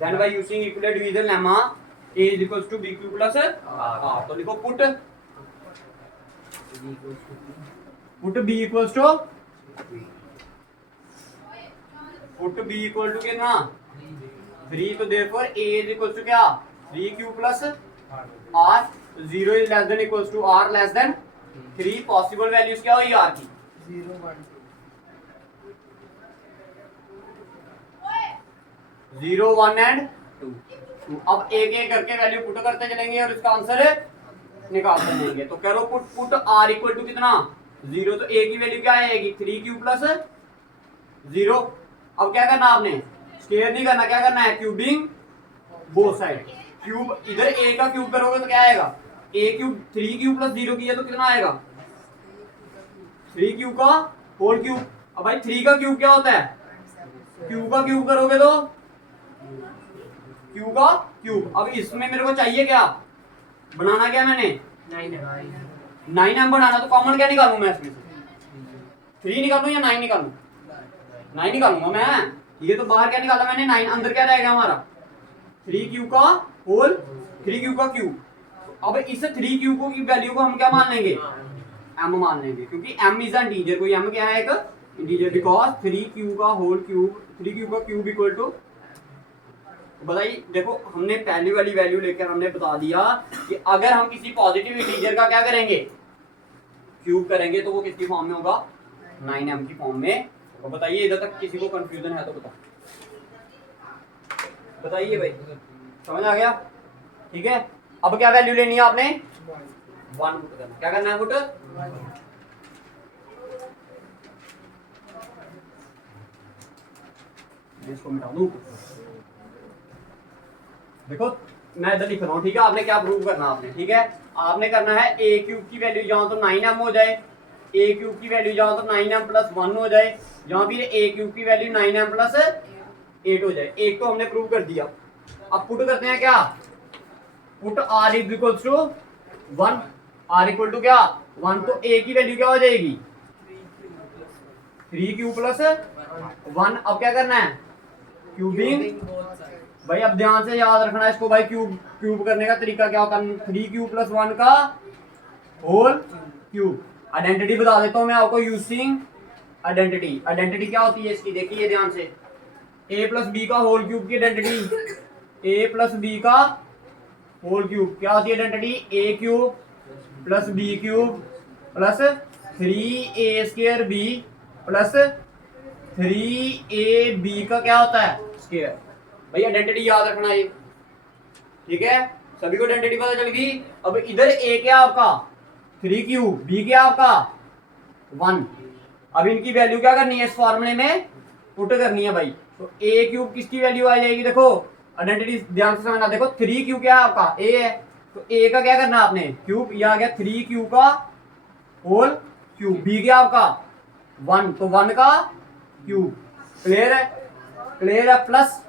then by using Euclid's division lemma a is equals to bq plus r। तो लिखो पुट b इक्वल्स टू कितना 3, तो therefore a is equals to क्या 3q plus r, 0 is less than equals to r less than 3। Possible values क्या हुई r की 0 1 एंड 2। अब एक एक करके वैल्यू पुट करते चलेंगे और इसका आंसर निकालते जाएंगे। तो करो पुट r इक्वल टू कितना 0, तो a की वैल्यू क्या आएगी 3q प्लस 0। अब क्या करना आपने, स्क्वायर नहीं करना, क्या करना है, क्यूबिंग बोथ साइड। क्यूब इधर a का क्यूब करोगे तो क्या आएगा, a क्यूब 3q प्लस 0 किया तो कितना आएगा 3q का होल क्यूब। अब भाई 3 का क्यूब क्या होता है, q का क्यूब करोगे तो q का क्यूब। अब इसमें मेरे को चाहिए क्या, बनाना क्या मैंने 9m बनाना, तो कॉमन क्या निकालूं मैं इसमें से, 3 निकालूं या 9 निकालूं, 9 निकालूंगा मैं। ये तो बाहर क्या निकाला मैंने 9, अंदर क्या रहेगा हमारा 3q का होल 3q का क्यूब। तो अब इस 3q को की वैल्यू को हम क्या मान लेंगे, m मान लेंगे, क्योंकि m इज एन इंटीजर, कोई m क्या है एक इंटीजर, बिकॉज 3q का होल क्यूब 3q का क्यूब इक्वल टू, बताइए देखो हमने पहली वाली वैल्यू लेकर हमने बता दिया कि अगर हम किसी पॉजिटिव इंटीजर का क्या करेंगे क्यूब करेंगे तो वो किसकी फॉर्म में होगा 9m की फॉर्म में। तो बताइए इधर तक किसी को कंफ्यूजन है तो बताइए भाई, समझ आ गया, ठीक है। अब क्या वैल्यू लेनी है आपने 1 पुट करना, क्या करना है पुट, इसको मिटा दूं। देखो मैं इधर लिख रहा हूँ, ठीक है, आपने क्या प्रूव करना आपने, ठीक है, आपने करना है a क्यूब की वैल्यू जहाँ तो 9m हो जाए, a क्यूब की वैल्यू जहाँ तो 9m प्लस 1 हो जाए, जहाँ फिर a क्यूब की वैल्यू 9m प्लस 8 हो जाए। एक तो हमने प्रूव कर दिया। अब पुट करते हैं क्या, put r is equals to 1, r equal to क्या 1, तो a की वैल्यू क्या हो जाएगी 3q प्लस 1। अब क्या करना है क्यूबिंग, भाई अब ध्यान से याद रखना है इसको भाई, क्यूब करने का तरीका क्या होता है, 3q प्लस 1 का होल क्यूब। आइडेंटिटी बता देता हूं मैं आपको यूजिंग आइडेंटिटी। आइडेंटिटी क्या होती है इसकी, देखिए ध्यान से, a प्लस बी का होल क्यूब की आइडेंटिटी, a प्लस बी का होल क्यूब क्या होती है identity, a cube plus b cube plus 3a square b plus 3ab का क्या होता है स्क्वायर। भाई आइडेंटिटी याद रखना है, ठीक है, सभी को आइडेंटिटी पता चल गई। अब इधर a क्या आपका 3q, b क्या आपका 1। अब इनकी वैल्यू क्या करनी है, इस फॉर्मूले में पुट करनी है भाई। तो a क्यूब किसकी वैल्यू आ जाएगी, देखो आइडेंटिटी ध्यान से समझना, देखो 3q क्या आपका a है, तो a का क्या करना आपने क्यूब, ये आ गया 3q का होल क्यूब, b क्या आपका 1, तो 1 का क्यूब, क्लियर है, क्लियर है, प्लस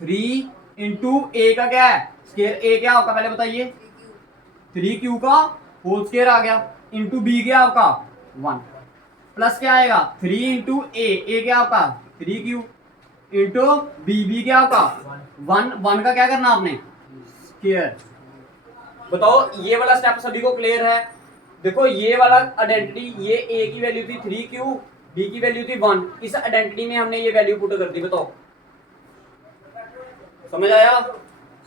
3 इंटू a का क्या है स्क्वायर, a क्या आपका पहले बताइए 3q का होल स्क्वायर आ गया, इंटू b क्या आपका 1, प्लस क्या आएगा 3 इंटू a क्या आपका 3q, इंटू बी क्या आपका 1 का क्या करना आपने स्क्वायर। बताओ ये वाला स्टेप सभी को क्लियर है। देखो ये वाला आइडेंटिटी, ये ए की वैल्यू थी 3q, बी की वैल्यू थी 1, इस आइडेंटिटी में हमने ये वैल्यू पुट कर दी। बताओ समझ आया?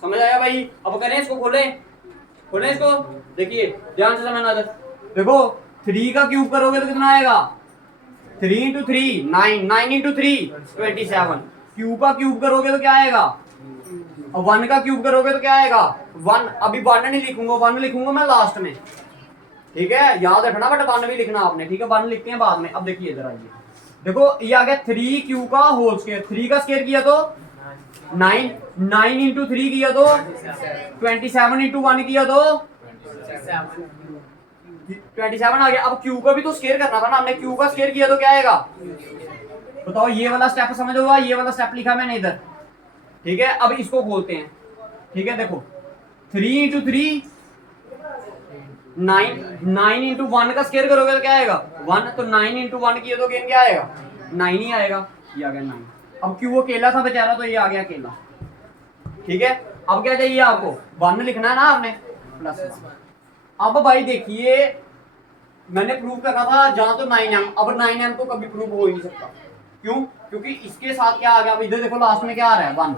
समझ आया भाई? अब करें इसको, खोलें इसको, देखिए ध्यान से समझना। देखो 3 का क्यूब करोगे तो कितना आएगा 3 इंटू 3 9, 9 इंटू 3 27। क्यूब का क्यूब करोगे तो क्या आएगा, और 1 का क्यूब करोगे तो क्या आएगा 1। अभी 1 नहीं लिखूंगा, 1 लिखूंगा मैं लास्ट में, ठीक है, याद रखना, बट 1 भी लिखना आपने, ठीक है, 1 लिखते हैं बाद में। अब देखिए इधर आइए, देखो ये आ गया 3q का होल स्क्वायर, 3 का स्क्वायर किया तो 9, 9 इंटू 3 किया तो 27 इंटू 1 किया तो 27 आ गया। अब क्यू का भी तो स्क्वायर करना था ना हमने, क्यू का स्क्वायर किया तो क्या आएगा। बताओ ये वाला स्टेप समझ होगा, ये वाला स्टेप लिखा मैंने इधर, ठीक है। अब इसको खोलते हैं, ठीक है। देखो 3 इंटू 3 9, 9 इंटू 1 का स्क्वायर करोगे तो क्या आएगा 1, तो 9 इंटू 1 किया तो गेन क्या आएगा 9 ही आएगा, ये आ गया 9। अब क्यों वो अकेला था बेचारा, तो ये आ गया अकेला, ठीक है। अब क्या चाहिए आपको 1 लिखना है ना आपने, प्लस 1। अब भाई देखिए मैंने प्रूव करा था जहां तो 9m, अब 9m तो कभी प्रूव हो ही नहीं सकता। क्यों? क्योंकि इसके साथ क्या आ गया, अब इधर देखो लास्ट में क्या आ रहा है 1,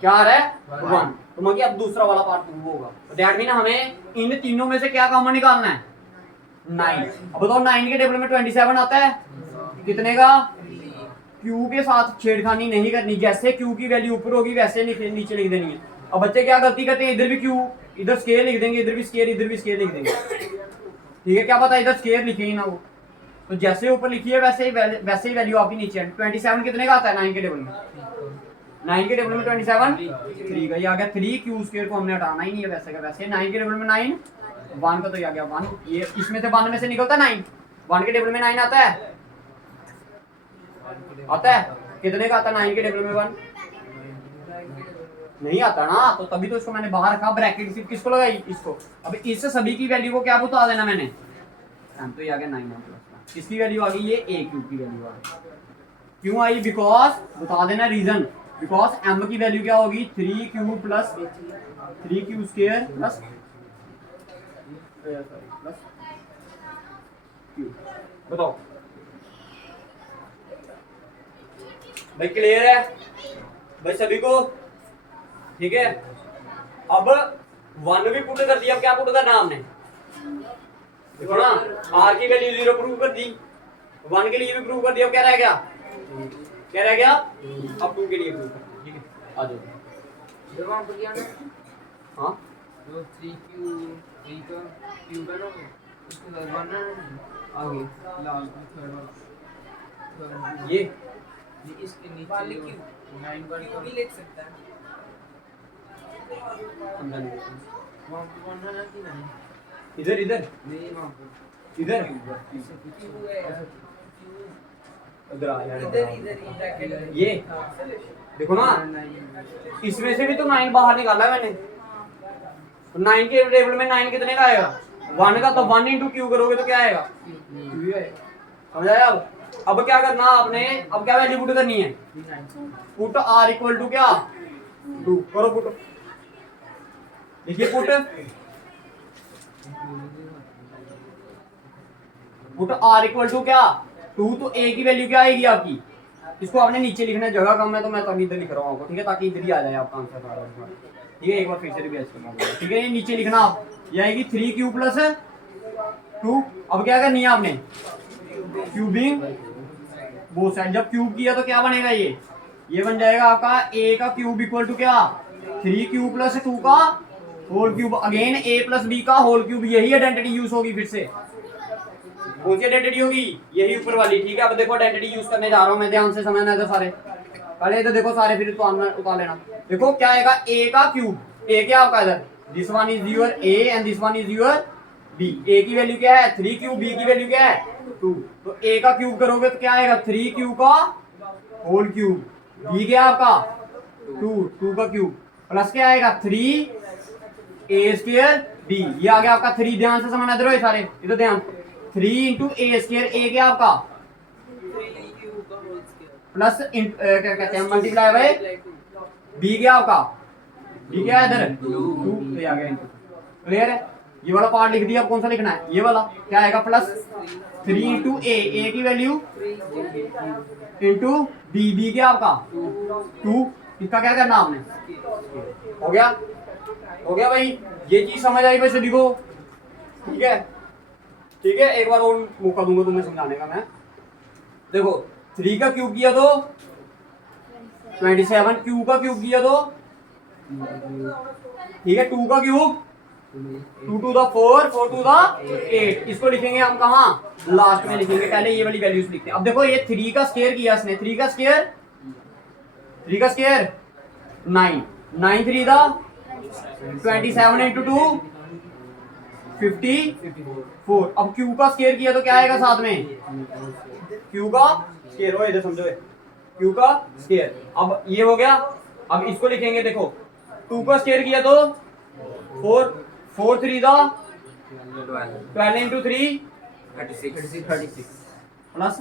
क्या आ रहा है 1, तो मतलब अब दूसरा वाला पार्ट प्रूव होगा। तो दैट मीन हमें इन तीनों में से क्या कॉमन निकालना है 9। अब बताओ 9 के टेबल में 27 आता है, कितने का, क्यू के साथ छेड़खानी नहीं करनी, जैसे क्यू की वैल्यू ऊपर होगी वैसे नीचे लिख देनी है। अब बच्चे क्या गलती करते हैं, इधर भी क्यू, इधर स्केयर लिख देंगे, इधर भी स्केयर, इधर भी स्केयर लिख देंगे, ठीक है, क्या पता इधर स्केयर लिखे ही ना वो, तो जैसे ऊपर लिखी है वैसे ही वैल्यू आपकी नीचे है। 27 कितने का आता है 9 के टेबल में, 9 के टेबल में 27 3 का, ये आ गया 3, क्यू स्केयर को हमने हटाना ही नहीं है वैसे का वैसे। 9 के टेबल में 9, 1 का तो ये आ गया 1, ये इसमें से 1 में से निकलता है 9, 1 के टेबल में 9 आता है, कितने का आता है 9 के टेबल में 1 नहीं आता ना, तो तभी तो इसको मैंने बाहर रखा, ब्रैकेट सिर्फ किसको लगाई, इसको। अब इस सभी की वैल्यू को क्या बता देना मैंने, तो ये आ गया 9, किसकी वैल्यू आ गई, ये ए क्यू की वैल्यू आ गई। क्यों आई, बिकॉज बता देना रीजन, बिकॉज एम की वैल्यू क्या होगी 3q plus 3q square plus q। बताओ भाई क्लियर है भाई सभी को, ठीक है। अब 1 भी पुट कर दिया, अब क्या पुट करना हमने, देखो ना, r की वैल्यू 0 प्रूव कर दी, 1 के लिए भी प्रूव कर दिया, अब क्या रह गया, अब 2 के लिए प्रूव कर दिया, ठीक है। आ जाओ वहां पर क्या ना, हाँ जो 3q 3 का q का ना उसके बाद 1 ना आगे लास्ट थर्ड वाला, ये इसके नीचे 9 1 क्यों भी लिख सकता है। वहां पर 1 ना कि नहीं, इधर नहीं वहां पर इधर क्यों है इधर आ यार, इधर ही ब्रैकेट ये देखो ना, इसमें से भी तो 9 बाहर निकाला है मैंने, तो 9 के टेबल में 9 कितने का आएगा 1 का, तो 1 इंटू क्यू करोगे तो क्या आएगा q ही आएगा, समझ आया। अब क्या करना आपने, अब क्या वैल्यू पुट करनी है, पुट r इक्वल टू क्या 2 करो पुट, देखिए पुट r इक्वल टू क्या 2, तो a की वैल्यू क्या आएगी आपकी, इसको आपने नीचे लिखना है, जगह कम है तो मैं तभी इधर लिख रहा हूँ आपको, ठीक है, ताकि इधर ही आ जाए आपका आंसर सारा, ठीक है। एक बार फिर से रिवाइज करना, ठीक है, ये नीचे लिखना आप, ये आएगी 3q प्लस 2। अब क्या करनी है आपने, क्यूबिंग बोथ साइड, जब क्यूब किया तो क्या बनेगा, ये बन जाएगा आपका a का क्यूब इक्वल टू क्या 3q प्लस 2 का whole cube, again a plus b का होल क्यूब, यही आइडेंटिटी यूज होगी फिर से, कौन सी आइडेंटिटी होगी, यही ऊपर वाली, ठीक है। अब देखो आइडेंटिटी यूज करने जा रहा हूं मैं, ध्यान से समझना है सारे, पहले इधर देखो सारे, फिर उतार लेना। देखो क्या आएगा a का क्यूब, a क्या आपका इधर, this one is your a and this one is your b, a की वैल्यू क्या है 3q, b की वैल्यू क्या है 2, तो a का क्यूब करोगे तो क्या आएगा 3q का होल क्यूब, b क्या आपका 2 का क्यूब, प्लस क्या आएगा 3a स्क्वायर b, ये आ गया आपका 3, ध्यान से समझना, इधर सारे इधर ध्यान, 3 इंटू a स्क्वायर, a क्या आपका प्लस क्या कहते हैं मल्टीप्लाई बाय बी क्या आपका बी क्या है इधर 2 तो ये आ गया इनटू। क्लियर है? ये वाला पार्ट लिख दिया, अब कौन सा लिखना है? ये वाला क्या आएगा प्लस 3 इंटू ए की वैल्यू इंटू बी क्या आपका 2, इसका क्या करना आपने? हो गया भाई, ये चीज समझ आई भाई सभी को? ठीक है ठीक है, एक बार और मौका दूंगा तुम्हें समझाने का मैं। देखो 3 का क्यूब किया तो 27, क्यू का क्यूब किया तो ठीक है 2 का cube 2 to the 4 4 to the 8। इसको लिखेंगे हम कहाँ? लास्ट में लिखेंगे, पहले ये वाली वैल्यूज लिखते हैं। अब देखो ये 3 का स्क्वायर किया इसने, 3 का स्क्वायर 9 9 3 दा 27 इंटू 2 54। अब क्यू का स्क्वायर किया तो क्या आएगा साथ में? क्यू का स्क्वायर, हो इधर समझो, क्यू का स्क्वायर। अब ये हो गया, अब इसको लिखेंगे। देखो 2 का स्क्वायर किया तो 4 3 दा 12 इंटू 3 36 प्लस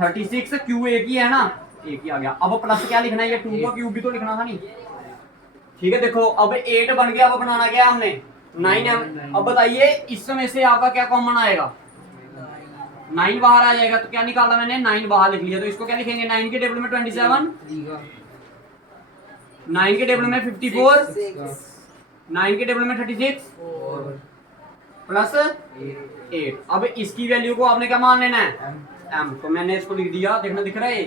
36 क्यू एक ही है ना, एक ही आ गया। अब प्लस क्या लिखना है? ये 2 का क्यूब भी तो लिखना था नहीं। ठीक है देखो अब 8 बन गया। अब बनाना क्या है हमने? 9m। अब बताइए इसमें से आपका क्या कॉमन आएगा? 9 बाहर आ जाएगा, तो क्या निकाला मैंने? 9 बाहर लिख लिया। तो इसको क्या लिखेंगे? 9 के टेबल में 27, 9 के टेबल में 54, 9 के टेबल में 36 प्लस 8। अब इसकी वैल्यू को आपने क्या मान लेना है? m। तो मैंने इसको लिख दिया, देखना दिख रहा है?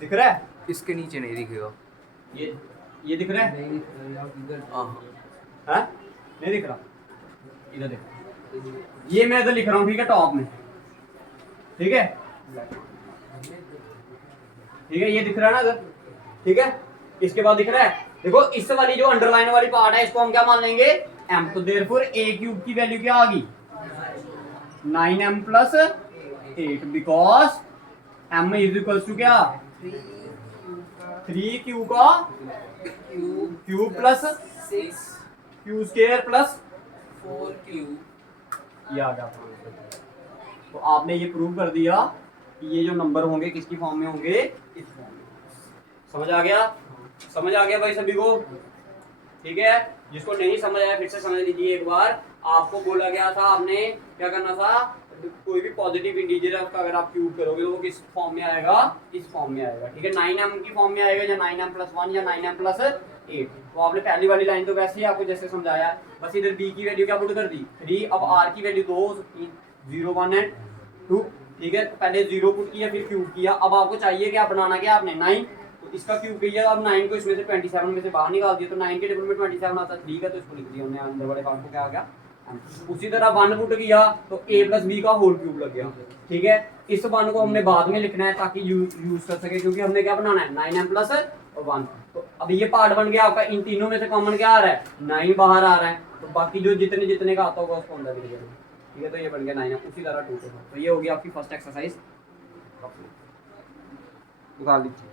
दिख रहा है? इसके नीचे नहीं दिखेगा। ये दिख रहा है? हाँ नहीं दिख रहा, इधर देख, ये मैं इधर लिख रहा हूँ ठीक है, टॉप में। ठीक है ये दिख रहा है ना इधर? ठीक है, इसके बाद दिख रहा है? देखो इस वाली जो अंडरलाइन वाली पार्ट है इसको हम क्या मान लेंगे? m। तो देयरफॉर a क्यूब की वैल्यू क्या आ गई? 9m plus 8 because m is equals to क्या? 3 क्यू का cube plus 6 q square plus 4 q. ये आ गया। तो आपने ये प्रूव कर दिया कि ये जो नंबर होंगे किसकी फॉर्म में होंगे? इस फॉर्म में। समझ आ गया? समझ आ गया भाई सभी को? ठीक है, जिसको नहीं समझ आया फिर से समझ लीजिए एक बार। आपको बोला गया था, आपने क्या करना था? कोई भी पॉजिटिव इंटीजर है उसका अगर आप क्यूब करोगे तो वो किस फॉर्म में आएगा? इस फॉर्म में आएगा। ठीक है, 9m की फॉर्म में आएगा, या 9m प्लस 1 या 9m प्लस 8। तो आपने पहली वाली लाइन तो वैसे ही आपको जैसे समझाया, बस इधर b की वैल्यू क्या पुट कर दी? 3। अब r की वैल्यू 2 हो सकती है, 0 1 एंड 2। ठीक है, तो पहले 0 पुट किया फिर क्यूब किया। अब आपको चाहिए क्या बनाना? क्या आपने 9, तो इसका क्यूब किया। अब 9 को इसमें से 27 में से बाहर निकाल दिया, तो 9 के टेबल में 27 आता है। ठीक है, तो इसको लिख दिया हमने, अंदर वाले पार्ट को क्या आ गया? उसी तरह 1 पुट किया तो a प्लस b का होल क्यूब लग गया। ठीक है, इस 1 को हमने बाद में लिखना है ताकि यूज कर सके, क्योंकि हमने क्या बनाना है? 9m प्लस और 1। तो अब ये पार्ट बन गया आपका। इन तीनों में से कॉमन क्या आ रहा है? 9 बाहर आ रहा है, तो बाकी जो जितने का आता होगा उसको अंदर लिख देना। ठीक है, तो ये बन गया 9m। उसी तरह 2 के साथ। तो ये होगी आपकी फर्स्ट एक्सरसाइज। निकाल लीजिए।